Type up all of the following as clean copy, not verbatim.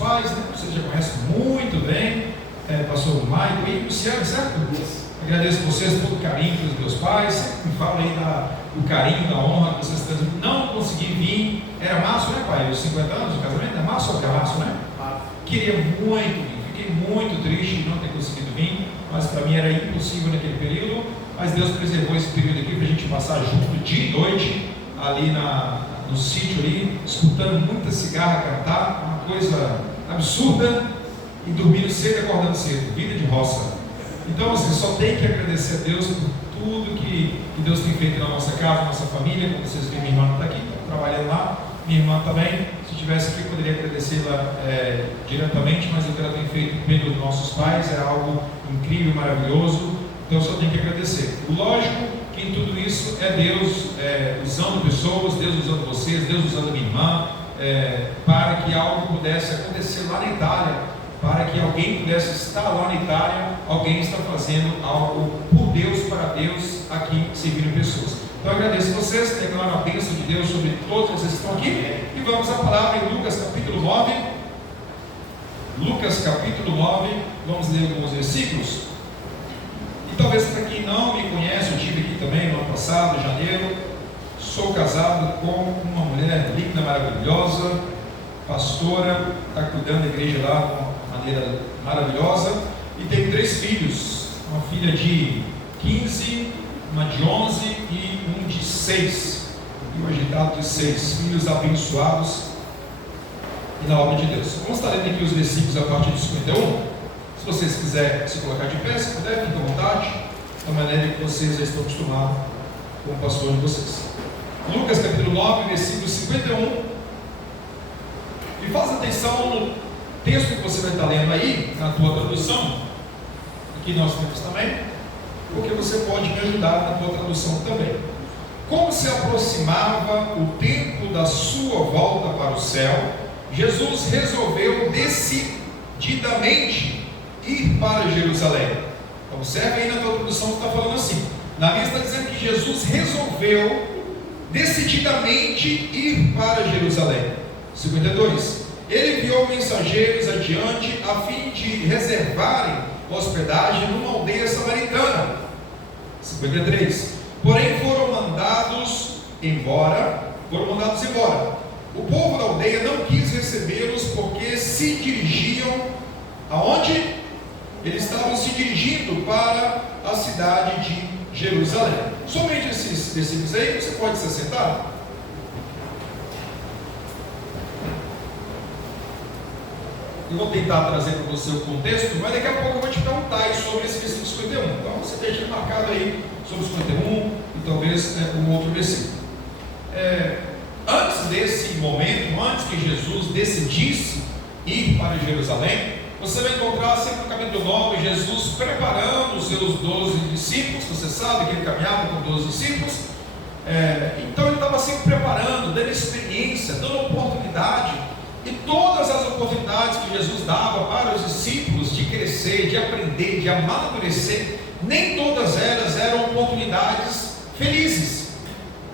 pais, né? Vocês já conhecem muito bem, pastor Maicon e Luciano, certo? Agradeço a vocês por todo o carinho pelos meus pais, sempre me falam aí do carinho, da honra que vocês têm. Não consegui vir, era março, né, pai? Os 50 anos do casamento, é março ou é março, né? Queria muito vir, fiquei muito triste de não ter conseguido vir, mas para mim era impossível naquele período, mas Deus preservou esse período aqui para a gente passar junto dia e noite, ali no sítio ali, escutando muita cigarra cantar, uma coisa absurda, e dormindo cedo e acordando cedo, vida de roça. Então você só tem que agradecer a Deus por tudo que Deus tem feito na nossa casa, na nossa família. Como vocês veem, minha irmã está aqui, está trabalhando lá, minha irmã também. Se estivesse aqui, eu poderia agradecê-la diretamente, mas o que ela tem feito pelos nossos pais é algo incrível, maravilhoso. Então eu só tenho que agradecer. Lógico que em tudo isso é Deus usando pessoas, Deus usando vocês, Deus usando a minha irmã, para que algo pudesse acontecer lá na Itália. Para que alguém pudesse estar lá na Itália, alguém está fazendo algo por Deus, para Deus, aqui, servindo pessoas. Então eu agradeço a vocês, declaro a bênção de Deus sobre todos vocês que estão aqui, e vamos à palavra em Lucas capítulo 9. Lucas capítulo 9, vamos ler alguns versículos. E talvez para quem não me conhece, eu estive aqui também no ano passado, em janeiro. Sou casado com uma mulher linda, maravilhosa, pastora, está cuidando da igreja lá de uma maneira maravilhosa, e tenho 3 filhos, uma filha de 15, uma de 11 e um de 6, e um agitado de 6, filhos abençoados e na obra de Deus. Vamos estar lendo aqui os versículos a partir de 51. Se vocês quiserem se colocar de pé, se puder, fiquem à vontade, da maneira que vocês já estão acostumados com o pastor de vocês. Lucas capítulo 9, versículo 51. E faz atenção no texto que você vai estar lendo aí, na tua tradução, que nós temos também, porque você pode me ajudar na tua tradução também. Como se aproximava o tempo da sua volta para o céu, Jesus resolveu decididamente ir para Jerusalém. Então, observe aí na tua tradução que está falando assim. Na minha está dizendo que Jesus resolveu decididamente ir para Jerusalém. 52. Ele enviou mensageiros adiante a fim de reservarem hospedagem numa aldeia samaritana. 53. Porém foram mandados embora. O povo da aldeia não quis recebê-los porque se dirigiam aonde? Eles estavam se dirigindo para a cidade de Jerusalém. Somente esses versículos aí, você pode se assentar? Eu vou tentar trazer para você o contexto, mas daqui a pouco eu vou te perguntar aí sobre esse versículo 51. Então você deixa marcado aí sobre o 51 e talvez um outro versículo. Antes desse momento, antes que Jesus decidisse ir para Jerusalém, você vai encontrar sempre no capítulo 9 Jesus preparando os seus 12 discípulos. Você sabe que ele caminhava com 12 discípulos. Então ele estava sempre preparando, dando experiência, dando oportunidade. E todas as oportunidades que Jesus dava para os discípulos de crescer, de aprender, de amadurecer, nem todas elas eram oportunidades felizes,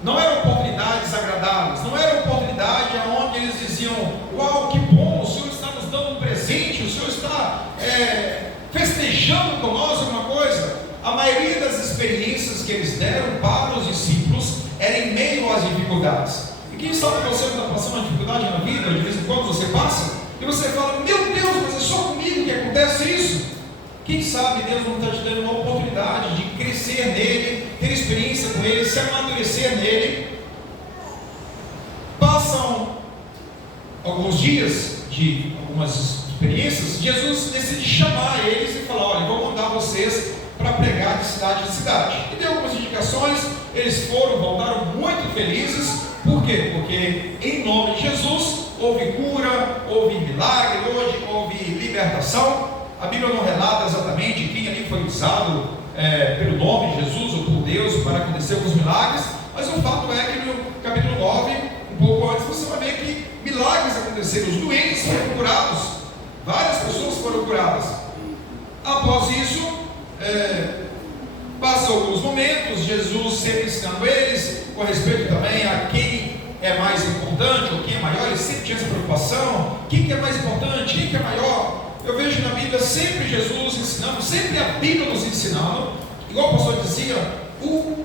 não eram oportunidades agradáveis, não era oportunidade onde eles diziam: uau, que bom, o Senhor está nos dando um presente, o Senhor está festejando com nós alguma coisa. A maioria das experiências que eles deram para os discípulos era em meio às dificuldades. E quem sabe você está passando uma dificuldade na vida, de vez em quando você passa, e você fala: meu Deus, mas é só comigo que acontece isso. Quem sabe Deus não está te dando uma oportunidade de crescer nele, ter experiência com ele, se amadurecer nele. Passam alguns dias de algumas experiências, Jesus decide chamar eles e falar: olha, vou mandar vocês para pregar de cidade em cidade. E deu algumas indicações, eles voltaram muito felizes. Por quê? Porque em nome de Jesus houve cura, houve milagre, houve libertação. A Bíblia não relata exatamente quem ali foi usado pelo nome de Jesus ou por Deus para acontecer alguns milagres, mas o fato é que no capítulo 9, um pouco antes, você vai ver que milagres aconteceram, os doentes foram curados, várias pessoas foram curadas. Após isso, passam alguns momentos, Jesus sempre ensinando eles com respeito também a quem é mais importante ou quem é maior. Ele sempre tinha essa preocupação quem que é mais importante, quem que é maior. Eu vejo na Bíblia sempre Jesus ensinando, sempre a Bíblia nos ensinando, igual o pastor dizia, o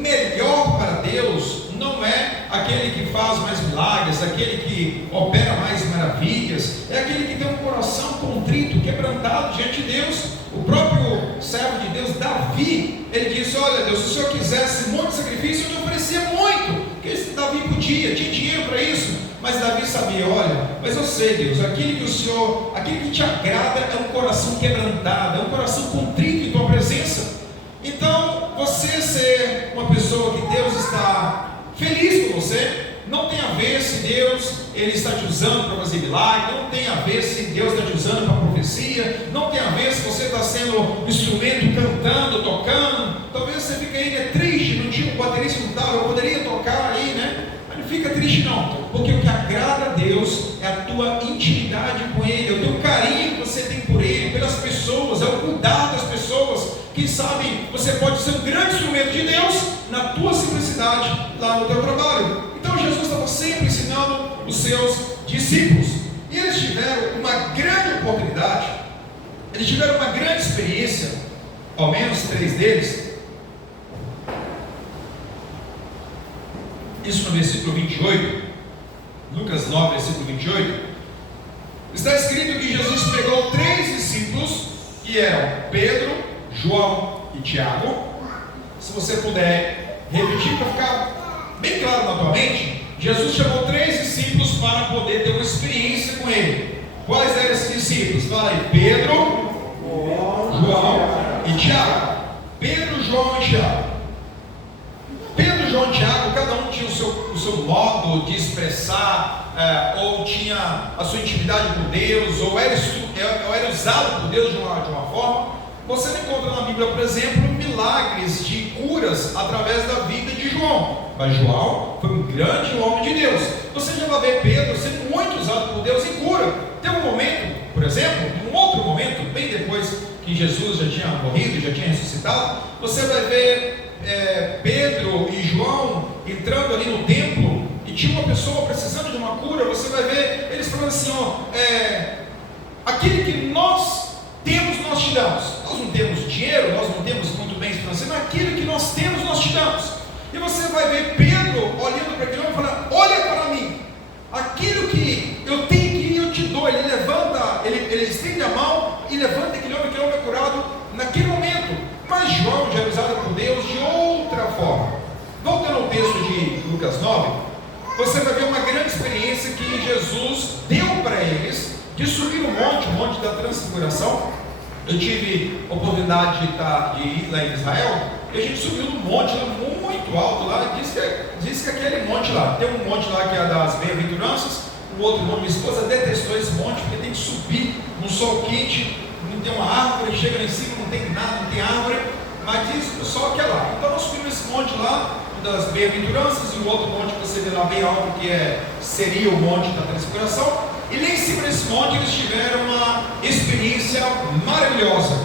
melhor para Deus não é aquele que faz mais milagres, aquele que opera mais maravilhas, é aquele que tem um coração contrito, quebrantado diante de Deus. O próprio servo de Deus, Davi, ele disse: olha Deus, se o Senhor quisesse muito sacrifício, eu te oferecia muito, porque Davi podia, tinha dinheiro para isso, mas Davi sabia: olha, mas eu sei Deus, aquele que te agrada é um coração quebrantado, é um coração contrito em tua presença. Então, você ser uma pessoa que Deus está feliz com você, não tem a ver se Deus ele está te usando para fazer milagre, não tem a ver se Deus está te usando para profecia, não tem a ver se você está sendo instrumento, cantando, tocando. Talvez você fique aí triste, não tinha um baterista, não estava, eu poderia tocar aí, né? Mas não fica triste não, porque o que agrada a Deus é a tua intimidade com Ele, é o teu carinho que você tem por Ele, pelas pessoas, é o cuidar das pessoas. Quem sabe você pode ser um grande instrumento de Deus na tua simplicidade lá no teu trabalho. Então Jesus estava sempre ensinando os seus discípulos, e eles tiveram uma grande oportunidade, eles tiveram uma grande experiência, ao menos 3 deles. Isso no versículo 28, Lucas 9, versículo 28, está escrito que Jesus pegou 3 discípulos, que eram Pedro, João e Tiago. Se você puder repetir para ficar bem claro na tua mente, Jesus chamou 3 discípulos para poder ter uma experiência com Ele. Quais eram esses discípulos? Fala aí: Pedro, João e Tiago. Pedro, João e Tiago. Pedro, João e Tiago, cada um tinha o seu modo de expressar, ou tinha a sua intimidade com Deus, ou era usado por Deus de uma forma. Você não encontra na Bíblia, por exemplo, milagres de curas através da vida de João, mas João foi um grande homem de Deus. Você já vai ver Pedro sendo muito usado por Deus em cura. Tem um momento, por exemplo, um outro momento, bem depois que Jesus já tinha morrido, já tinha ressuscitado, você vai ver Pedro e João entrando ali no templo, e tinha uma pessoa precisando de uma cura. Você vai ver eles falando assim: aquele que nós temos, nós te damos. Nós não temos dinheiro, nós não temos muito bem financeiro, mas aquilo que nós temos, nós te damos. E você vai ver Pedro olhando para aquele homem e falando: olha para mim, aquilo que eu tenho que eu te dou. Ele levanta, ele estende a mão e levanta aquele homem é curado naquele momento. Mas João já era usado por Deus de outra forma. Voltando ao texto de Lucas 9, você vai ver uma grande experiência que Jesus deu para eles, de subir o monte da transfiguração. Eu tive a oportunidade de ir lá em Israel, e a gente subiu num monte lá, muito alto lá. Diz que aquele monte lá, tem um monte lá que é das bem-aventuranças, o outro monte, minha esposa detestou esse monte, porque tem que subir no sol quente, não tem uma árvore, chega lá em cima, não tem nada, não tem árvore, mas diz que o sol que é lá. Então nós subimos esse monte lá, das bem-aventuranças, e o outro monte que você vê lá bem alto, que seria o monte da transfiguração. E lá em cima desse monte eles tiveram uma experiência maravilhosa.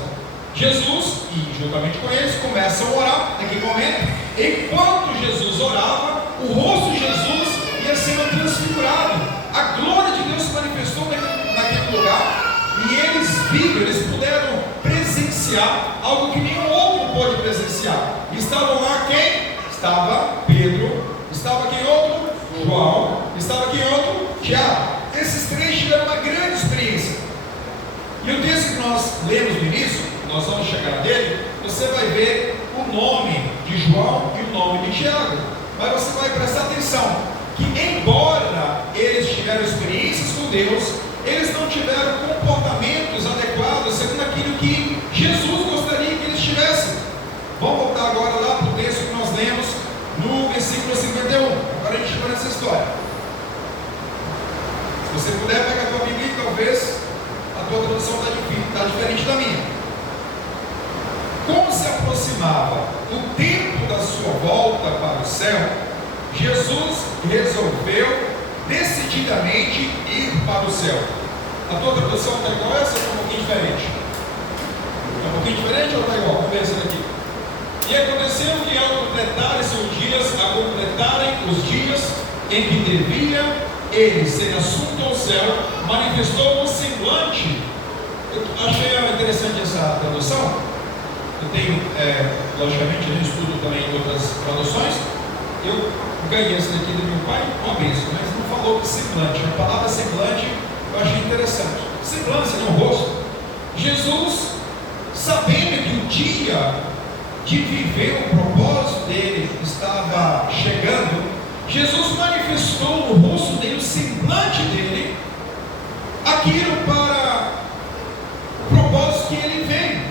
Jesus, e juntamente com eles, começam a orar naquele momento. Enquanto Jesus orava, o rosto de Jesus ia sendo transfigurado. A glória de Deus se manifestou naquele lugar, e eles viram, eles puderam presenciar algo que nenhum outro pôde presenciar. E estavam lá quem? Estava Pedro, estava quem outro? João, estava quem outro? Tiago. Esses 3 tiveram uma grande experiência. E o texto que nós lemos no início, nós vamos chegar nele, você vai ver o nome de João e o nome de Tiago. Mas você vai prestar atenção que, embora eles tiveram experiências com Deus, eles não tiveram comportamentos adequados segundo aquilo que Jesus gostaria que eles tivessem. Vamos voltar agora lá para o texto que nós lemos no versículo 51. Agora a gente chega nessa história. Se você puder pegar a tua Bíblia, talvez a tua tradução está diferente da minha. Como se aproximava o tempo da sua volta para o céu, Jesus resolveu decididamente ir para o céu. A tua tradução está igual a essa ou está um pouquinho diferente? Está um pouquinho diferente ou está igual? Vamos ver essa daqui. E aconteceu que ao completarem os dias em que devia ele ser assunto ao céu, manifestou no semblante. Eu achei interessante essa tradução. Eu tenho, logicamente, eu estudo também outras traduções. Eu ganhei essa daqui do meu pai, uma vez, mas não falou de semblante. A palavra semblante eu achei interessante. Semblância no rosto. Jesus, sabendo que o dia de viver o propósito dele estava chegando, Jesus manifestou no rosto dele, o semblante dele, aquilo para o propósito que ele veio.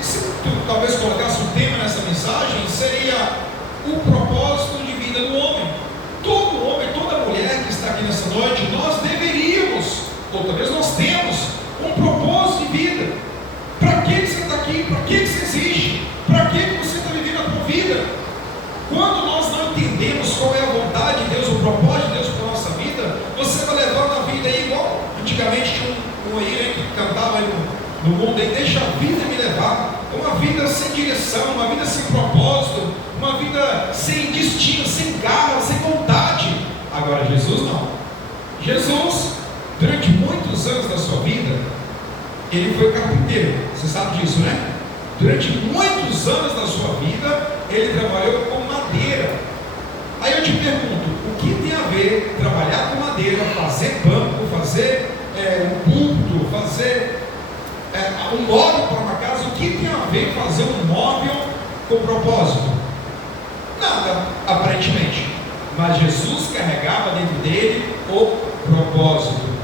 E se tu talvez colocasse um tema nessa mensagem, seria o propósito de vida do homem. Todo homem, toda mulher que está aqui nessa noite, nós deveríamos, ou talvez nós temos, um propósito de vida. Para que você está aqui? Para que você existe? Para que você está vivendo a sua vida? Quando nós não entendemos qual é a vontade de Deus, o propósito de Deus para a nossa vida, você vai levar uma vida aí igual antigamente tinha um aí que cantava aí no mundo aí, deixa a vida me levar. Uma vida sem direção, uma vida sem propósito, uma vida sem destino, sem garra, sem vontade. Agora Jesus não. Jesus, durante muitos anos da sua vida, ele foi carpinteiro. Você sabe disso, né? Durante muitos anos da sua vida, ele trabalhou com madeira. Aí eu te pergunto, o que tem a ver trabalhar com madeira, fazer banco, fazer um púlpito, fazer um móvel para uma casa? O que tem a ver fazer um móvel com propósito? Nada, aparentemente. Mas Jesus carregava dentro dele o propósito.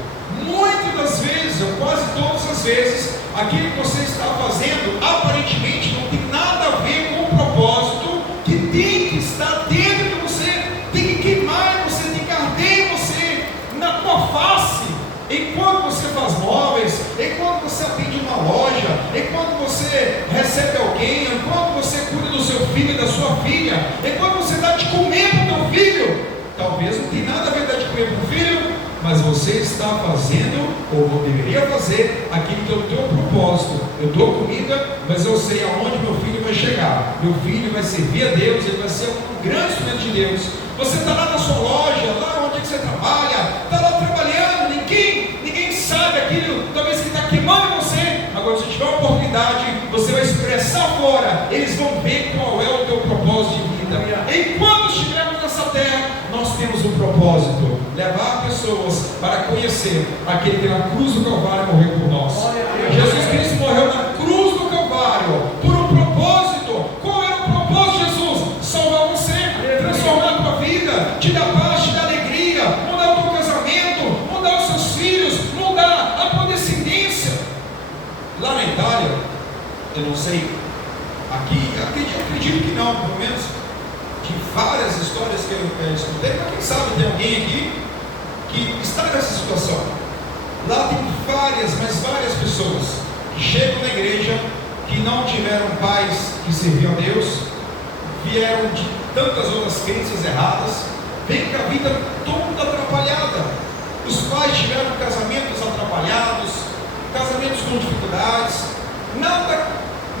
Muitas das vezes, ou quase todas as vezes, aquilo que você está fazendo aparentemente não tem nada a ver com o propósito que tem que estar dentro de você, tem que queimar em você, tem que arder em você, na tua face. Enquanto você faz móveis, enquanto você atende uma loja, enquanto você recebe alguém, enquanto você cuida do seu filho e da sua filha, enquanto você dá de comer para o teu filho, talvez não tenha nada a ver dar de comer para o filho, mas você está fazendo, ou deveria fazer, aquilo que é o teu propósito. Eu dou comida, mas eu sei aonde meu filho vai chegar. Meu filho vai servir a Deus, ele vai ser um grande instrumento de Deus. Você está lá na sua loja, lá onde você trabalha, está lá trabalhando, ninguém sabe aquilo, talvez que está queimando você. Agora, se tiver uma oportunidade, você vai expressar fora, eles vão ver qual é o teu propósito de vida. Enquanto estivermos nessa terra, nós temos um propósito: levar pessoas para conhecer aquele que na cruz do Calvário morreu por nós. Jesus Cristo morreu na cruz do Calvário por um propósito. Qual era o propósito de Jesus? Salvar você, transformar a tua vida, te dar paz, te dar alegria, mudar o teu casamento, mudar os seus filhos, mudar a tua descendência. Lá na Itália, eu não sei, aqui acredito que não, pelo menos de várias histórias que eu escutei, mas quem sabe tem alguém aqui que está nessa situação. Lá tem várias pessoas que chegam na igreja, que não tiveram pais que serviam a Deus, vieram de tantas outras crenças erradas, vem com a vida toda atrapalhada. Os pais tiveram casamentos atrapalhados, casamentos com dificuldades,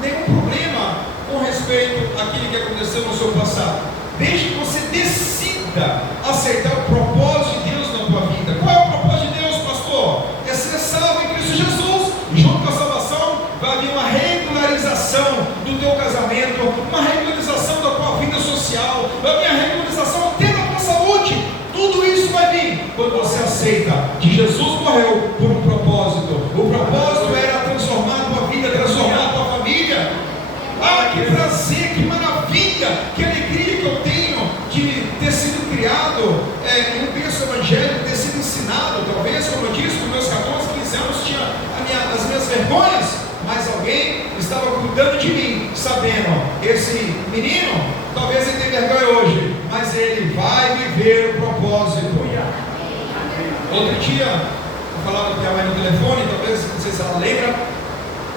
nenhum problema com respeito àquilo que aconteceu no seu passado. Desde que você decida aceitar o propósito de Deus na tua vida. Qual é o propósito de Deus, pastor? É ser salvo em Cristo Jesus. Junto com a salvação vai haver uma regularização do teu casamento, uma regularização da tua vida social, vai haver a regularização até da tua saúde. Tudo isso vai vir quando você aceita que Jesus morreu por um propósito. O propósito era transformar a tua vida, transformar a tua família. Ah, que prazer, que maravilha, que alegria que eu tenho de ter sido criado no berço evangélico, ter sido ensinado. Talvez, como eu disse, com meus 14, 15 anos tinha as minhas vergonhas, mas alguém estava cuidando de mim, sabendo, esse menino, talvez ele tenha vergonha hoje, mas ele vai viver o propósito. Outro dia, eu falava com minha mãe no telefone, talvez, não sei se ela lembra,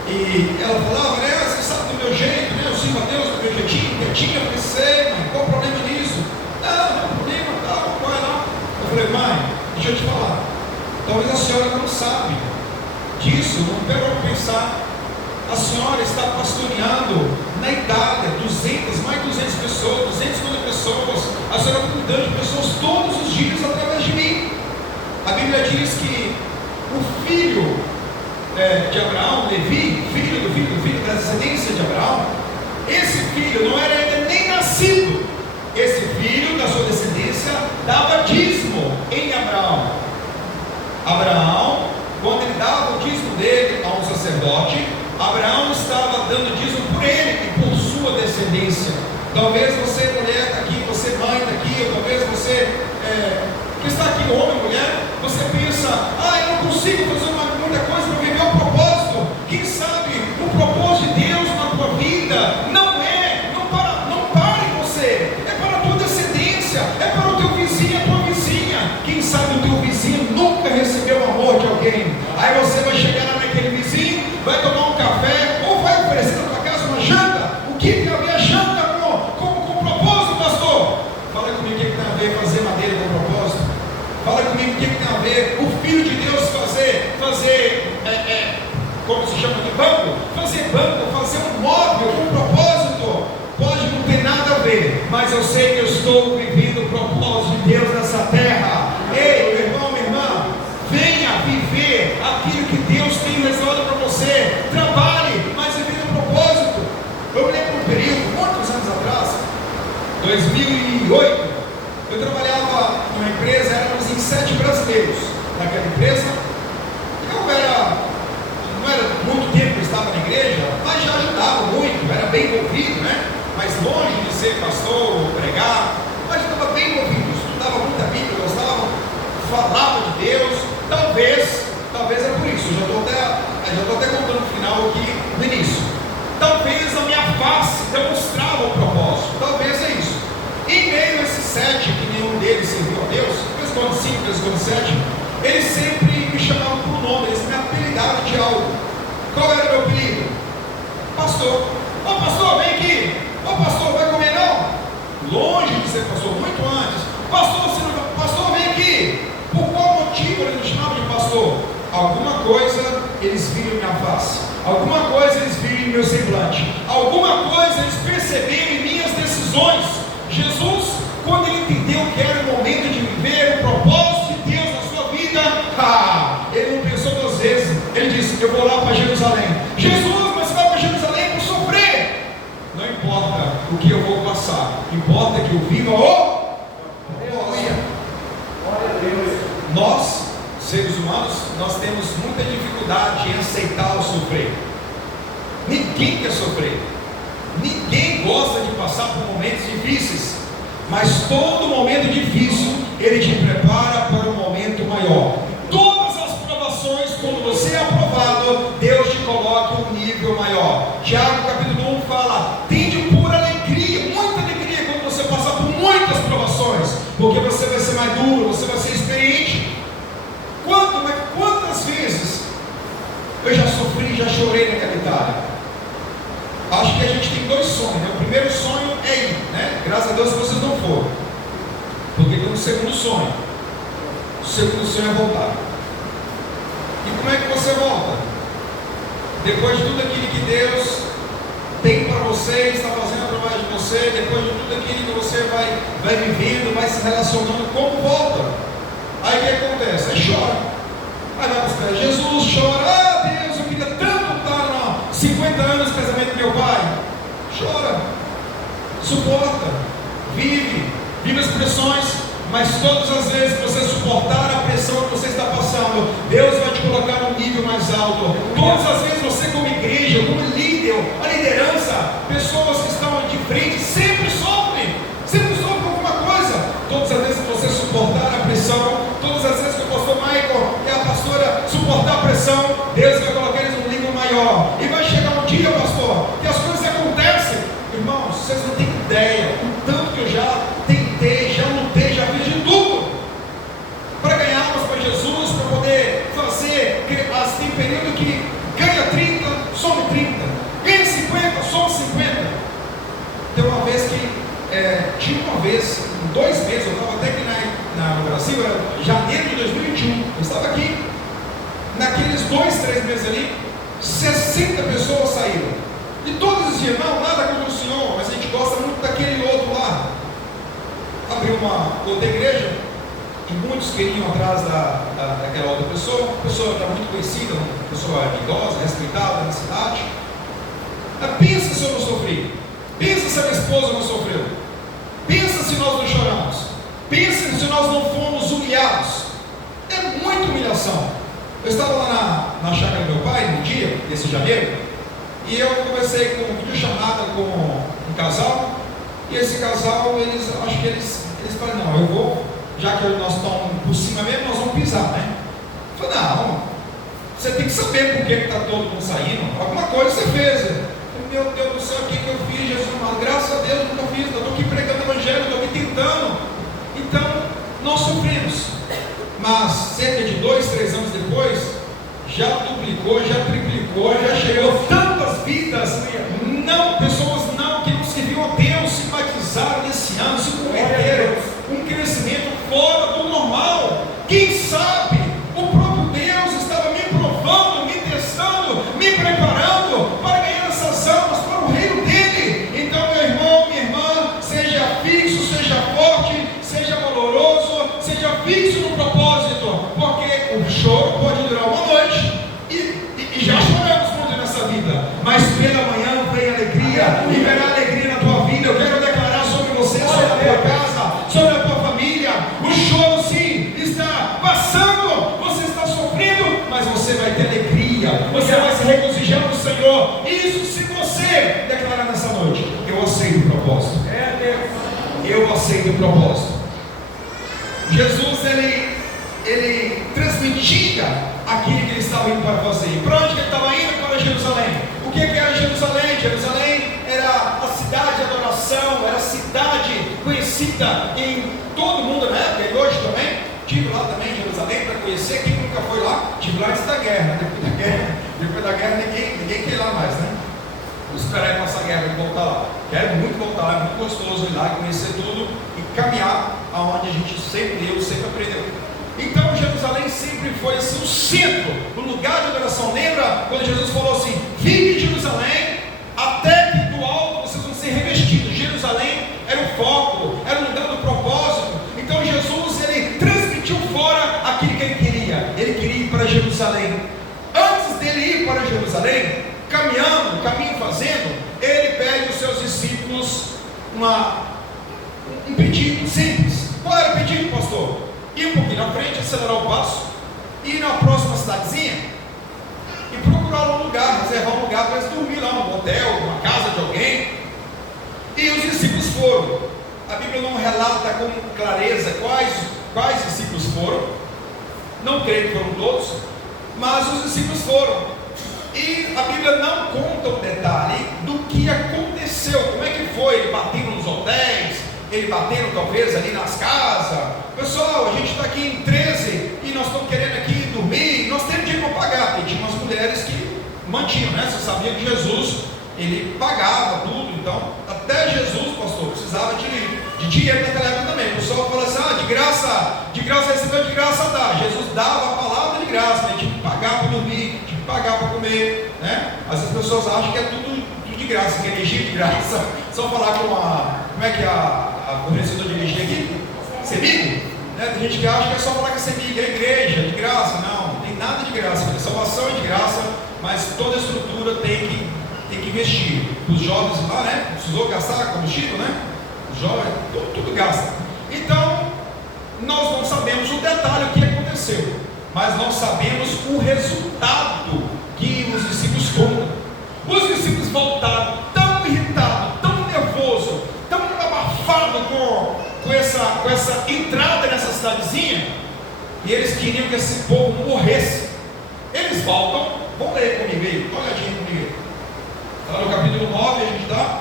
e ela falava, né, você sabe do meu jeito, né, eu sirvo a Deus do meu jeitinho, quietinho. Eu pensei, mãe, qual o problema nisso? Não é problema, tal, vai lá. Eu falei, mãe, deixa eu te falar, talvez a senhora não sabe disso, não pegou para pensar. A senhora está pastoreando na Itália, mais de 200 pessoas, 250 pessoas, a senhora está cuidando de pessoas todos os dias através de mim. A Bíblia diz que o filho de Abraão, Levi, filho do filho da descendência de Abraão, esse filho não era ainda nem nascido. Esse filho da sua descendência dava dízimo em Abraão. Abraão, quando ele dava o dízimo dele a um sacerdote, Abraão estava dando dízimo por ele e por sua descendência. Talvez você, mulher, está aqui, você, mãe, está aqui, ou talvez você que está aqui, homem, mulher, você pensa, eu não consigo fazer muita coisa para viver o propósito. Quem sabe o propósito de Deus na tua vida não para em você, é para a tua descendência, é para o teu vizinho, a tua vizinha. Quem sabe o teu vizinho nunca recebeu o amor de alguém. Aí você vai chegar lá naquele vizinho, vai tomar um café, ou vai oferecer na tua casa uma janta. O que tem a ver a janta com propósito, pastor? Fala comigo o que tem a ver fazer madeira com propósito. Fala comigo o que tem a ver o Filho de Deus fazer como se chama de banco? Fazer banco, fazer um móvel com propósito. Pode não ter nada a ver, mas eu sei que eu estou vivendo o propósito de Deus nessa terra. Ei, meu irmão, minha irmã, venha viver aquilo que Deus tem reservado para você. Trabalhe, mas vive o propósito. Eu me lembro um período, muitos anos atrás, 2008, eu trabalhava numa empresa, éramos em 7 brasileiros naquela empresa. Eu não era muito tempo que eu estava na igreja, mas já ajudava muito, era bem envolvido, né? Mas longe de ser pastor ou pregar, mas estava bem envolvido, estudava muita Bíblia, gostava, falava de Deus. Talvez é por isso, eu já estou até contando o final aqui no início. Talvez a minha face demonstrava o propósito, talvez é isso. Em meio a esses 7, que nenhum deles serviu a Deus, eles quando 5, eles quando 7, eles sempre me chamavam por nome, eles me apelidaram de algo. Qual era o meu apelido? Pastor. Ô pastor, vem aqui. Ô pastor, vai comer não? Longe de ser pastor, muito antes. Pastor, vem aqui. Por qual motivo eles me chamavam de pastor? Alguma coisa eles viram em minha face, alguma coisa eles viram em meu semblante, alguma coisa eles perceberam em minhas decisões. Jesus, quando ele entendeu que era o momento de viver o propósito de Deus na sua vida, ele não pensou 2 vezes. Ele disse: eu vou lá para Jerusalém. Jesus, mas você vai para Jerusalém para sofrer? Não importa o que eu vou passar, importa que eu viva o propósito. Nós, seres humanos, nós temos muita dificuldade em aceitar o sofrer. Ninguém quer sofrer. Ninguém gosta de passar por momentos difíceis, mas todo momento difícil ele te prepara para um momento maior. Todas as provações, quando você é aprovado, Deus te coloca um nível maior. Tiago capítulo 1 fala: tende por alegria, muita alegria, quando você passar por muitas provações, porque você vai ser mais duro, você vai ser experiente. Quantas vezes eu já sofri, já chorei naquela Itália? Acho que a gente tem 2 sonhos, né? O primeiro sonho é ir, né? Graças a Deus vocês não foram, porque tem um segundo sonho. O segundo sonho é voltar. E como é que você volta? Depois de tudo aquilo que Deus tem para você, está fazendo através de você, depois de tudo aquilo que você vai vivendo, vai se relacionando, como volta? Aí o que acontece? Aí chora. Aí vai para os pés de Jesus, chora. Deus, eu queria tanto estar 50 anos de casamento do meu pai. Chora, suporta, vive as pressões, mas todas as vezes que você suportar a pressão que você está passando, Deus vai te colocar num nível mais alto. Todas as vezes você, como igreja, como líder, a liderança, pessoas que estão de frente sempre sofrem alguma coisa. Todas as vezes que você suportar a pressão, todas as vezes que o pastor Michael e a pastora suportar a pressão, Deus vai colocar eles num nível maior. E vai chegar um dia, pastor, que as coisas acontecem. Irmãos, vocês não têm ideia o tanto que eu já tentei, já lutei, já fiz de tudo para ganhar almas para Jesus, para poder fazer. Tem período que ganha 30, some 30, ganha 50, some 50. Tem uma vez que tinha uma vez, em 2 meses, eu estava até aqui no Brasil, era janeiro de 2021, eu estava aqui, naqueles 2, 3 meses ali, 60 pessoas saíram, e todos diziam: não, nada contra o senhor, mas a gente gosta muito daquele outro lá. Abriu uma outra igreja, e muitos queriam atrás daquela outra pessoa, uma pessoa já muito conhecida, uma pessoa idosa, respeitada na cidade. Pensa se eu não sofri, pensa se a minha esposa não sofreu, pensa se nós não choramos, pensa se nós não fomos humilhados. É muita humilhação. Eu estava lá na chácara do meu pai, no dia desse janeiro, e eu conversei com videochamada com um casal, e esse casal, acho que eles falaram, não, eu vou, já que nós estamos por cima mesmo, nós vamos pisar, né? Eu falei, não, você tem que saber por que está todo mundo saindo, alguma coisa você fez. Eu falei, meu Deus do céu, o que eu fiz, Jesus amado? Graças a Deus eu nunca fiz, eu estou aqui pregando o evangelho, eu estou aqui tentando. Então, nós sofremos, mas cerca de 2, 3 anos depois, já duplicou, já triplicou, já chegou tantas vidas, pessoas que não serviam a Deus, se batizaram nesse ano, se converteram, um crescimento fora do normal. Quem sabe o próprio Deus estava me provando, me testando, me preparando para ganhar essas almas para o reino dele. Então, meu irmão, minha irmã, seja fixo, seja forte, seja valoroso, seja fixo no propósito, porque o choro pode durar uma noite, e já choramos muito nessa vida, mas pela manhã vem alegria, e verá alegria na tua vida. Eu quero declarar sobre você, sobre a tua casa, sobre a tua família. O choro sim está passando, você está sofrendo, mas você vai ter alegria, você vai se regozijar no Senhor. Isso se você declarar nessa noite, eu aceito o propósito, eu aceito o propósito. Jesus, ele transmitia aquilo que ele estava indo para fazer. Para onde ele estava indo? Para Jerusalém. O que era Jerusalém? Jerusalém era a cidade de adoração, era a cidade conhecida em todo mundo na época, e hoje também. Tive lá também em Jerusalém para conhecer. Quem nunca foi lá? Tive lá antes da guerra. Depois da guerra ninguém quer ir lá mais, né? Vou esperar a nossa guerra e voltar lá. Quero muito voltar lá, é muito gostoso ir lá e conhecer tudo e caminhar aonde a gente sempre deu, sempre aprendeu. Então Jerusalém sempre foi assim o centro, o lugar de adoração. Lembra quando Jesus falou assim: fique em Jerusalém até que do alto vocês vão ser revestidos. Jerusalém era o foco, era o lugar do propósito. Então Jesus, ele transmitiu fora aquilo que ele queria. Ele queria ir para Jerusalém. Antes dele ir para Jerusalém, caminhando, caminho fazendo, ele pede aos seus discípulos um pedido simples. Qual era o pedido, pastor? Ir um pouquinho na frente, acelerar o passo, ir na próxima cidadezinha e procurar um lugar, reservar um lugar para eles dormir lá, num hotel, numa casa de alguém. E os discípulos foram. A Bíblia não relata com clareza quais discípulos foram. Não creio que foram todos, mas os discípulos foram. E a Bíblia não conta o detalhe do que aconteceu, como é que foi. Ele batendo nos hotéis, ele batendo talvez ali nas casas. Pessoal, a gente está aqui em 13 e nós estamos querendo aqui dormir, nós temos dinheiro para pagar. Porque tinha umas mulheres que mantinham, né? Você sabia que Jesus, ele pagava tudo. Então, até Jesus, pastor, precisava de dinheiro naquela época também. O pessoal fala assim: de graça recebeu, de graça dá. Jesus dava a palavra de graça, né? Tinha que pagar para dormir, tinha que pagar para comer, né? Às vezes as pessoas acham que é tudo de graça, que é energia de graça. Só falar com como é que é a fornecedora de energia aqui? Semig? Né? Tem gente que acha que é só falar que a Semig é igreja, de graça. Não tem nada de graça. A salvação é de graça, mas toda a estrutura tem que investir. Os jovens lá, né? Precisou gastar combustível, né? Os jovens, tudo gasta. Então, nós não sabemos o detalhe, o que aconteceu, mas nós sabemos o resultado que os discípulos contam. Os discípulos voltaram tão irritados, tão nervosos, tão abafados com essa entrada nessa cidadezinha, e eles queriam que esse povo morresse. Eles voltam, vamos ler comigo aí, dá uma olhadinha comigo. Está no capítulo 9, a gente está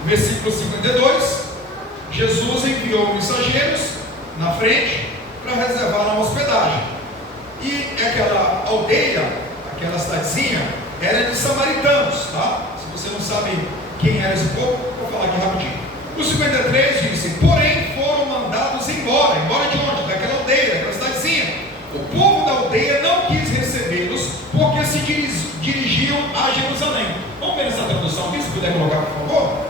no versículo 52. Jesus enviou mensageiros na frente para reservar uma hospedagem. E aquela aldeia, aquela cidadezinha, era de samaritanos, tá? Se você não sabe quem era esse povo, vou falar aqui rapidinho. O 53 disse: porém foram mandados embora. Embora de onde? Daquela aldeia, daquela cidadezinha. O povo da aldeia não quis recebê-los, porque se dirigiam a Jerusalém. Vamos ver essa tradução aqui, se puder colocar, por favor.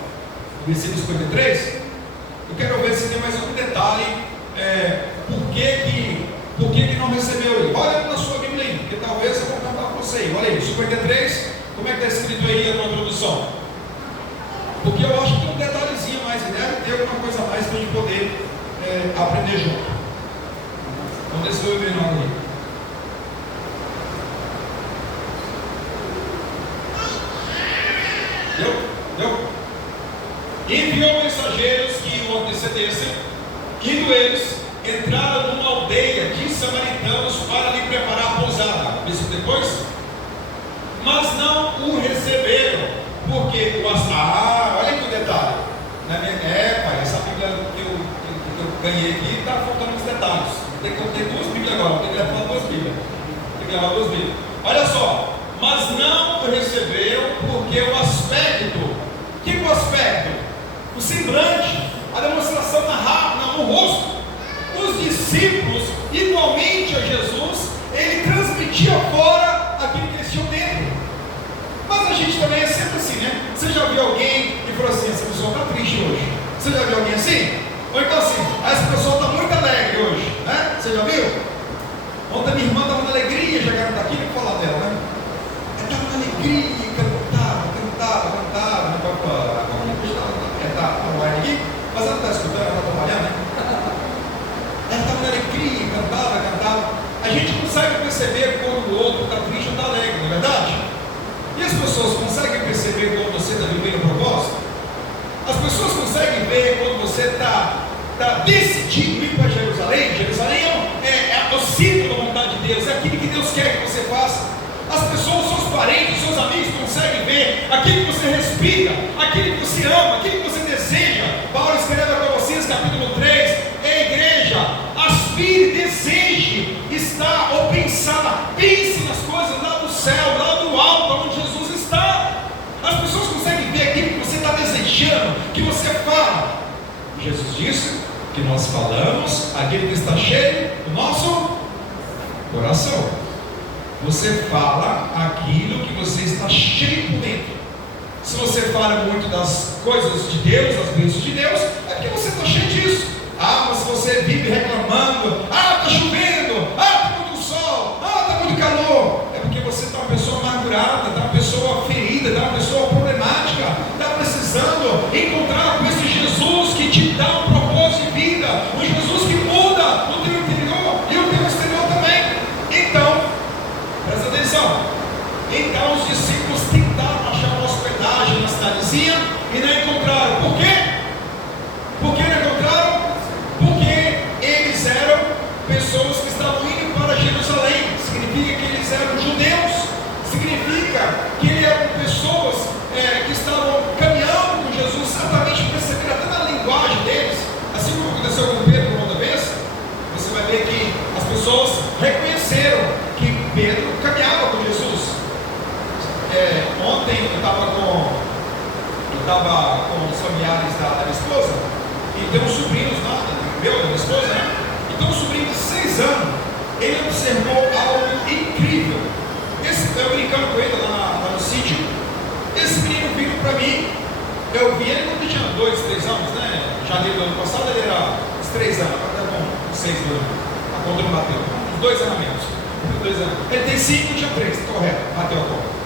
Versículo 53. Eu quero ver se tem mais algum detalhe por que não recebeu ele? Olha na sua Bíblia aí, porque talvez eu vou cantar para você. Olha aí, 53, como é que está escrito aí na introdução? Porque eu acho que tem um detalhezinho mais, e deve ter alguma coisa mais para a gente poder aprender junto. Vamos descer o menor ali. Deu? Enviou mensageiros que o antecedessem, indo eles, entraram numa aldeia de samaritanos para lhe preparar a pousada. Isso depois? Mas não o receberam, porque olha aqui o detalhe. Pai, essa Bíblia que eu ganhei aqui está faltando uns detalhes. Tem que ter duas Bíblias agora, tem que levar duas Bíblias. Olha só, mas não o receberam, porque o aspecto, que o aspecto? O semblante, a demonstração no rosto. Os discípulos, igualmente a Jesus, ele transmitia fora aquilo que eles tinham dentro. Mas a gente também é sempre assim, né? Você já viu alguém que falou assim: essa pessoa está triste hoje? Você já viu alguém assim? Ou então assim, essa pessoa está muito alegre hoje, né? Você já viu? Ontem minha irmã estava na alegria, já chegaram daqui e falar dela, né? Ela estava na alegria, cantava, está online aqui, mas ela não está escutando, ela está trabalhando, né? Ela estava na alegria, cantava. A gente consegue perceber quando o outro está triste ou está alegre, não é verdade? E as pessoas conseguem perceber quando você está vivendo o propósito? As pessoas conseguem ver quando você está decidido ir para Jerusalém? Jerusalém é o símbolo da vontade de Deus, é aquilo que Deus quer que você faça. As pessoas, seus parentes, seus amigos conseguem ver aquilo que você respira, aquilo que você ama, aquilo que você deseja. Paulo escreve a Colossenses capítulo 3: igreja, aspire, deseje estar ou pensar, pense nas coisas lá do céu, lá do alto, onde Jesus está. As pessoas conseguem ver aquilo que você está desejando, que você fala. Jesus disse que nós falamos aquilo que está cheio do nosso coração. Você fala aquilo que você está cheio por dentro. Se você fala muito das coisas de Deus, das bênçãos de Deus, é porque você está cheio disso. Mas se você vive reclamando, está chovendo, está muito sol, está muito calor, é porque você está uma pessoa amargurada, está uma pessoa ferida, está uma pessoa problemática, está precisando encontrar com esse Jesus que te dá um propósito de vida, um Jesus que muda o teu interior e o teu exterior também. Então, presta atenção. Então os discípulos tentaram achar uma hospedagem na cidadezinha e não encontraram. Por quê? Por que não encontraram? Porque eles eram pessoas que estavam indo para Jerusalém. Significa que eles eram judeus. Significa que eles eram pessoas que estavam caminhando com Jesus, certamente perceberam até na linguagem deles, assim como aconteceu com Pedro uma outra vez. Você vai ver que as pessoas reconheceram que Pedro caminhava com Jesus. Ontem eu estava com os familiares da minha esposa, e tem uns sobrinhos lá, da minha esposa, né? Então um sobrinho de 6 anos, ele observou algo incrível. Eu brincando com ele lá no sítio, esse menino vindo para mim, eu vi ele quando ele tinha 2, 3 anos, né? Janeiro do ano passado ele era uns 3 anos, agora está com 6 anos, a conta não bateu, uns 2 anos a menos. 2 anos. Ele tem 5, tinha 3, correto, bateu a conta.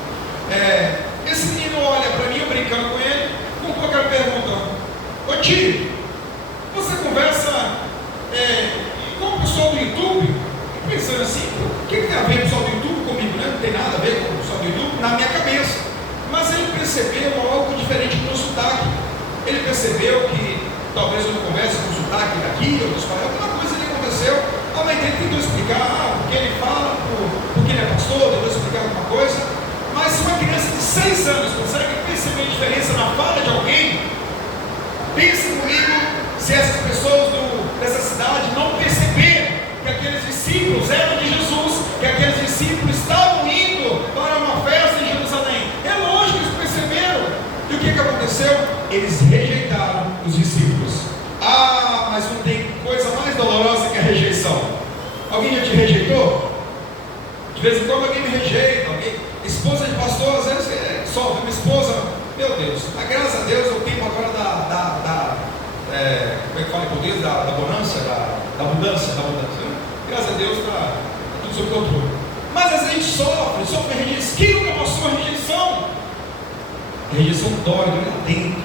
Esse menino olha para mim, eu brincando com ele, com qualquer pergunta: ô tio, você conversa com o pessoal do YouTube? Pensando assim, o que tem a ver o pessoal do YouTube comigo, né? Não tem nada a ver com o pessoal do YouTube na minha cabeça. Mas ele percebeu algo diferente no sotaque. Ele percebeu que talvez eu não converse com o sotaque daqui ou dos pais, alguma coisa ali aconteceu. A mãe dele tentou explicar, porque ele fala, porque ele é pastor, tentou explicar alguma coisa. Mas se uma criança de 6 anos consegue perceber a diferença na fala de alguém, pense comigo se essas pessoas dessa cidade não perceberam que aqueles discípulos eram de Jesus, que aqueles discípulos estavam indo para uma festa em Jerusalém. É lógico que eles perceberam. E o que aconteceu? Eles rejeitaram os discípulos. Mas não tem coisa mais dolorosa que a rejeição. Alguém já te rejeitou? De vez em quando alguém me rejeita, esposa de pastor, às vezes sofre, minha esposa, meu Deus, mas graças a Deus o tempo agora como é que fala em português? Da bonança, da abundância, né? Graças a Deus está tudo sob controle. Mas às vezes a gente sofre rejeição. Quem nunca passou a rejeição? A rejeição dói lá dentro.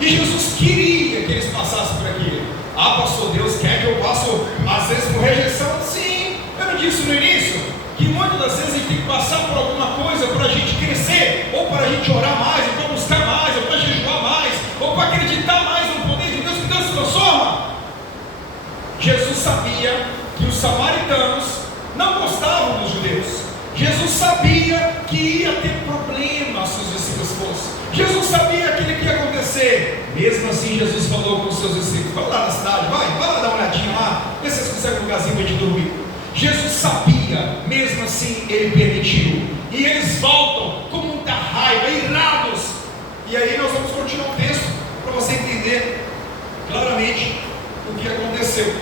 E Jesus queria que eles passassem por aquilo. Pastor, Deus quer que eu passe às vezes por rejeição? Sim, eu não disse no início que muitas das vezes a gente tem que passar por alguma coisa para a gente crescer, ou para a gente orar mais, ou para buscar mais, ou para jejuar mais, ou para acreditar mais no poder de Deus, que Deus se transforma. Jesus sabia que os samaritanos não gostavam dos judeus. Jesus sabia que ia ter problema se os discípulos fossem. Jesus sabia aquilo que ia acontecer. Mesmo assim, Jesus falou com os seus discípulos: vai lá na cidade, vai lá dar uma olhadinha lá, vê se vocês conseguem um lugarzinho para a gente dormir. Jesus sabia, mesmo assim ele permitiu. E eles voltam com muita raiva, irados. E aí nós vamos continuar o texto para você entender claramente o que aconteceu.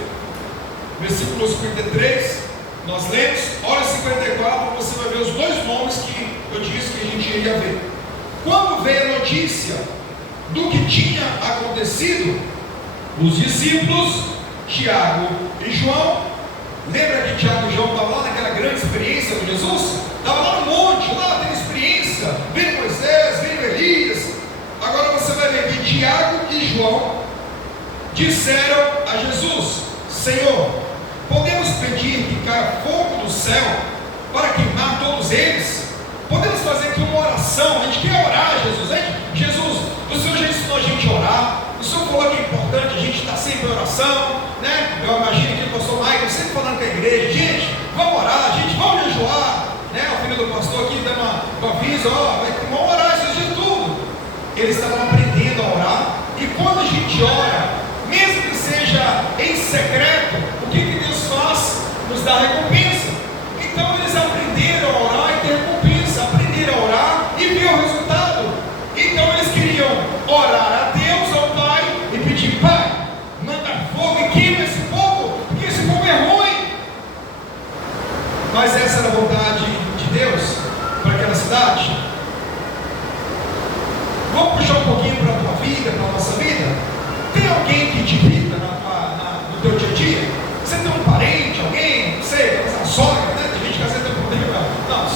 Versículo 53, nós lemos. Olha 54, você vai ver os dois nomes que eu disse que a gente iria ver. Quando veio a notícia do que tinha acontecido, os discípulos Tiago e João, lembra que Tiago e João estavam lá naquela grande experiência com Jesus? Estavam lá no monte, lá tendo experiência, vendo Moisés, vendo Elias. Agora você vai ver que Tiago e João disseram a Jesus: Senhor, podemos pedir que caia fogo do céu para queimar todos eles? Podemos fazer aqui uma oração? A gente quer orar, Jesus. Jesus, o Senhor já ensinou a gente a orar. O Senhor falou que é importante a gente estar sempre em oração, né? Eu imagino que o pastor Michael sempre falando com a igreja: gente, vamos orar, gente, vamos jejuar, né? O filho do pastor aqui dando um aviso: vamos orar esses dias tudo. Eles estavam aprendendo a orar. E quando a gente ora, mesmo que seja em secreto, o que Deus faz? Nos dá recompensa. Então eles aprenderam a orar e ter recompensa, aprenderam a orar e ver o resultado. Então eles queriam orar a Deus, ao Pai, e pedir: Pai, manda fogo e queima esse povo, porque esse povo é ruim. Mas essa era a vontade de Deus para aquela cidade. Vamos puxar um pouquinho para a tua vida, para a nossa vida. Tem alguém que te irrita no teu dia a dia? Você tem um parente, alguém, não sei, a sogra, né? Tem gente que às vezes tem problema. Não,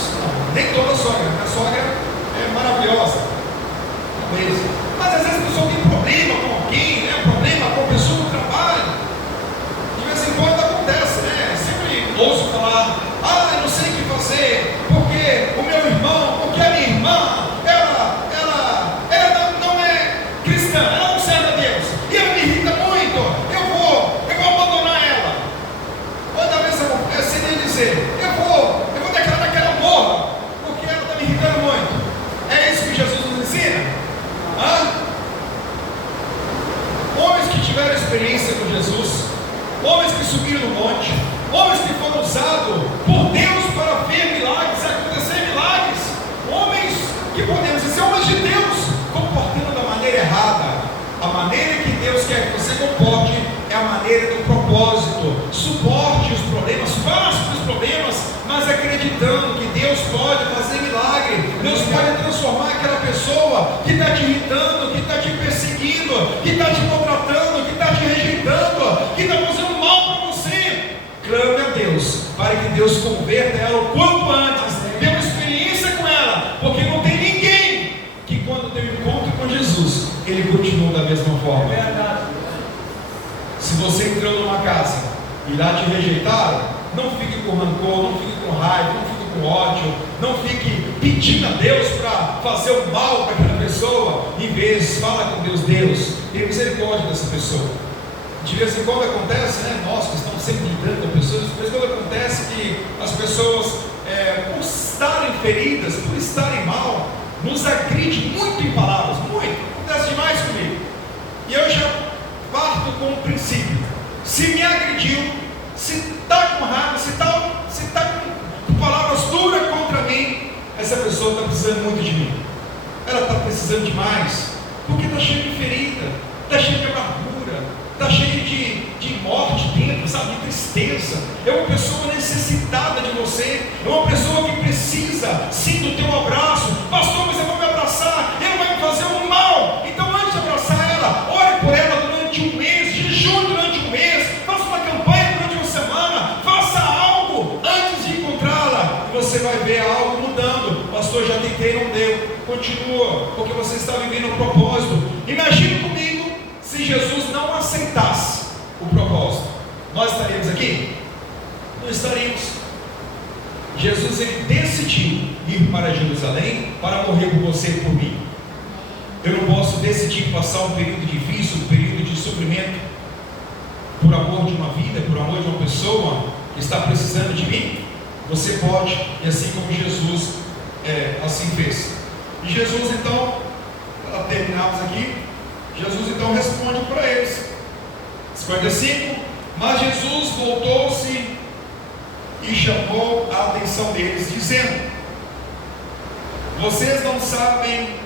nem toda sogra, a sogra é maravilhosa. Talvez. Mas às vezes a pessoa tem problema com alguém, né? Problema com a pessoa no trabalho. De vez em quando acontece, né? Sempre ouço falar: eu não sei o que fazer, porque o meu irmão, porque a minha irmã, ela não é cristã, ela não serve a Deus, e ela me irrita muito, eu vou abandonar ela. Outra vez acontece ele dizer: eu vou declarar que ela morra, porque ela está me irritando muito. É isso que Jesus nos ensina? Homens que tiveram experiência com Jesus, homens que subiram no monte, homens que foram usados por Deus para ver milagres, acontecer milagres, homens que podemos dizer homens de Deus, comportando da maneira errada. A maneira que Deus quer que você comporte é a maneira do propósito. Suporte os problemas, passe os problemas, mas acreditando que Deus pode fazer milagre. Deus pode transformar aquela pessoa que está te irritando, que está te perseguindo, que está te maltratando, que está te rejeitando, que está fazendo mal para você. Clame a Deus para que Deus converta ela o quanto antes. Tenha uma experiência com ela, porque não tem ninguém que quando tem um encontro com Jesus, ele continua da mesma forma. É verdade. Se você entrou numa casa e lá te rejeitaram, não fique com rancor, não fique com raiva, não fique com ódio, não fique pedindo a Deus para fazer o mal para aquela pessoa. Em vez, fala com Deus: Deus, tenha misericórdia dessa pessoa. De vez em quando acontece, né? Nós que estamos sempre lidando com pessoas, de vez em quando acontece que as pessoas, por estarem feridas, por estarem mal, nos agride muito em palavras, muito. Acontece demais comigo. E eu já parto com um princípio: se me agrediu, se está com raiva, se está com palavras duras contra mim, essa pessoa está precisando muito de mim. Ela está precisando demais, porque está cheia de ferida, está cheia de amargura, está cheia de morte dentro, sabe, de tristeza. É uma pessoa necessitada de você, é uma pessoa que precisa sim do teu abraço. Pastor, mas eu vou me abraçar, ele vai me fazer um mal. Então antes de abraçar ela, ore por ela durante você vai ver algo mudando. Pastor, já tentei, não deu. Continua, porque você está vivendo o propósito. Imagine comigo se Jesus não aceitasse o propósito. Nós estaríamos aqui? Não estaríamos. Jesus, ele decidiu ir para Jerusalém para morrer por você e por mim. Eu não posso decidir passar um período difícil, um período de sofrimento, por amor de uma vida, por amor de uma pessoa que está precisando de mim. Você pode, e assim como Jesus assim fez. E Jesus então, para terminarmos aqui, Jesus então responde para eles. 55. Mas Jesus voltou-se e chamou a atenção deles, dizendo: vocês não sabem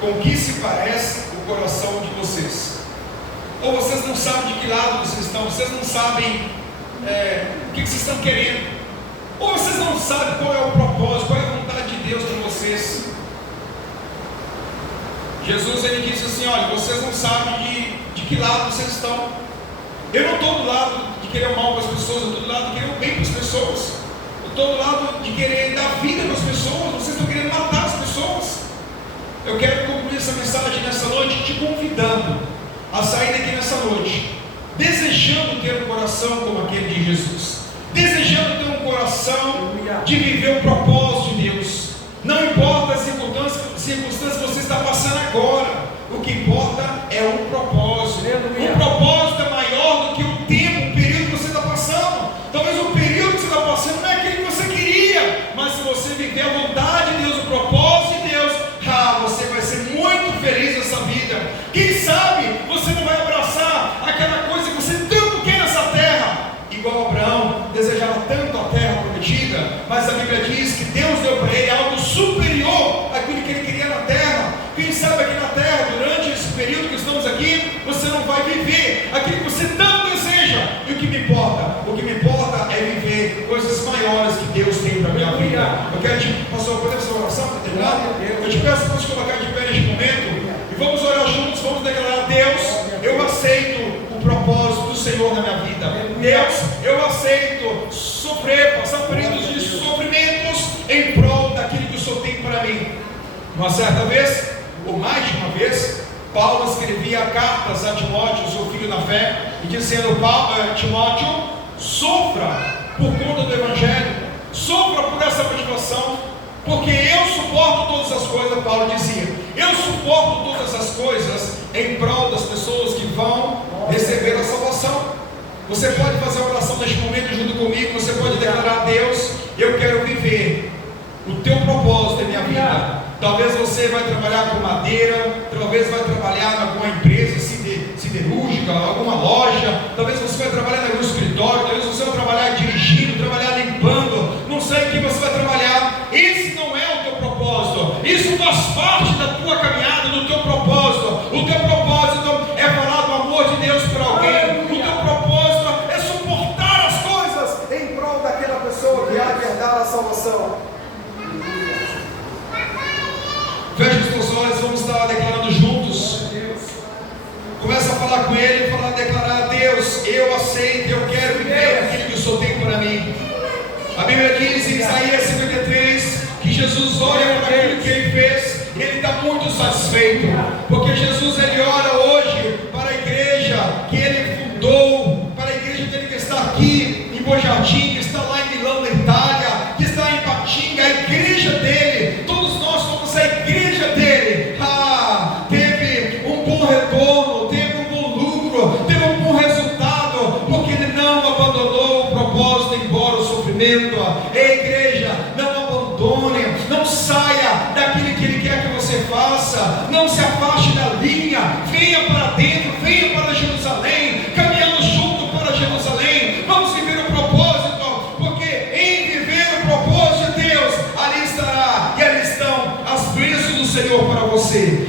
com que se parece o coração de vocês, ou vocês não sabem de que lado vocês estão, vocês não sabem o que vocês estão querendo, ou vocês não sabem qual é o propósito, qual é a vontade de Deus para vocês. Jesus, ele disse assim: olha, vocês não sabem de que lado vocês estão. Eu não estou do lado de querer o mal para as pessoas, eu estou do lado de querer o bem para as pessoas. Eu estou do lado de querer dar vida para as pessoas. Vocês estão querendo matar as pessoas. Eu quero concluir essa mensagem nessa noite te convidando a sair daqui nessa noite, desejando ter um coração como aquele de Jesus, desejando ter um coração de viver o propósito de Deus. Não importa as circunstâncias que você está passando agora, o que importa é o propósito. O propósito é maior do que o tempo, o período que você está passando. Talvez o período que você está passando não é aquele que você queria, mas se você viver a vontade de Deus, o propósito de Deus, você vai ser muito feliz nessa vida. Quem sabe você não vai abraçar aquela coisa que você tanto quer nessa terra, igual Abraão desejava tanto a terra prometida, mas a Bíblia diz que Deus deu para ele algo superior àquilo que ele queria na terra. Quem sabe aqui na terra, durante esse período que estamos aqui, você não vai viver aquilo que você tanto deseja. E o que me importa é viver coisas maiores que Deus tem para a minha vida. Eu quero te, pastor, podemos fazer uma oração para terminar? Eu te peço para te colocar de pé neste momento e vamos orar juntos, vamos declarar: Deus, eu aceito o propósito do Senhor na minha vida. Deus, eu aceito sofrer, passar períodos de sofrimentos em prol daquilo que o Senhor tem para mim. Uma certa vez, ou mais de uma vez, Paulo escrevia cartas a Timóteo, seu filho na fé, e dizendo: Timóteo, sofra por conta do Evangelho, sofra por essa motivação, porque eu suporto todas as coisas. Paulo dizia: eu suporto todas as coisas em prol das pessoas que vão receber a salvação. Você pode fazer a oração neste momento junto comigo. Você pode declarar: Deus, eu quero viver o teu propósito em minha vida. Talvez você vai trabalhar com madeira, talvez vai trabalhar em alguma empresa siderúrgica, alguma loja, talvez você vai trabalhar em algum escritório, talvez você vai trabalhar dirigindo, trabalhar limpando, não sei o que você vai trabalhar. Esse não é o teu propósito, isso faz parte da tua caminhada, do teu propósito. O teu propósito é falar do amor de Deus para alguém, o teu propósito é suportar as coisas em prol daquela pessoa que há de herdar a salvação. Feche os teus olhos, vamos estar declarando juntos. Começa a falar com ele, declarar: Deus, eu aceito, eu quero viver aquilo que o Senhor tem para mim. A Bíblia diz em Isaías 53 que Jesus olha para aquilo que ele fez e ele está muito satisfeito, porque Jesus, ele ora hoje para a igreja que ele fundou, para a igreja dele que está aqui em Bom Jardim, que está lá em Milão, na Itália, que está em Patinga, a igreja dele. Todos nós somos a igreja dele. Teve um bom retorno, teve um bom lucro, teve um bom resultado, porque ele não abandonou o propósito, embora o sofrimento. Igreja, não abandone, não saia daquilo que ele quer que você faça, não se afaste da linha, venha para dentro, venha para Jerusalém, caminhando junto para Jerusalém. Vamos viver o propósito, porque em viver o propósito de Deus, ali estará e ali estão as bênçãos do Senhor para você.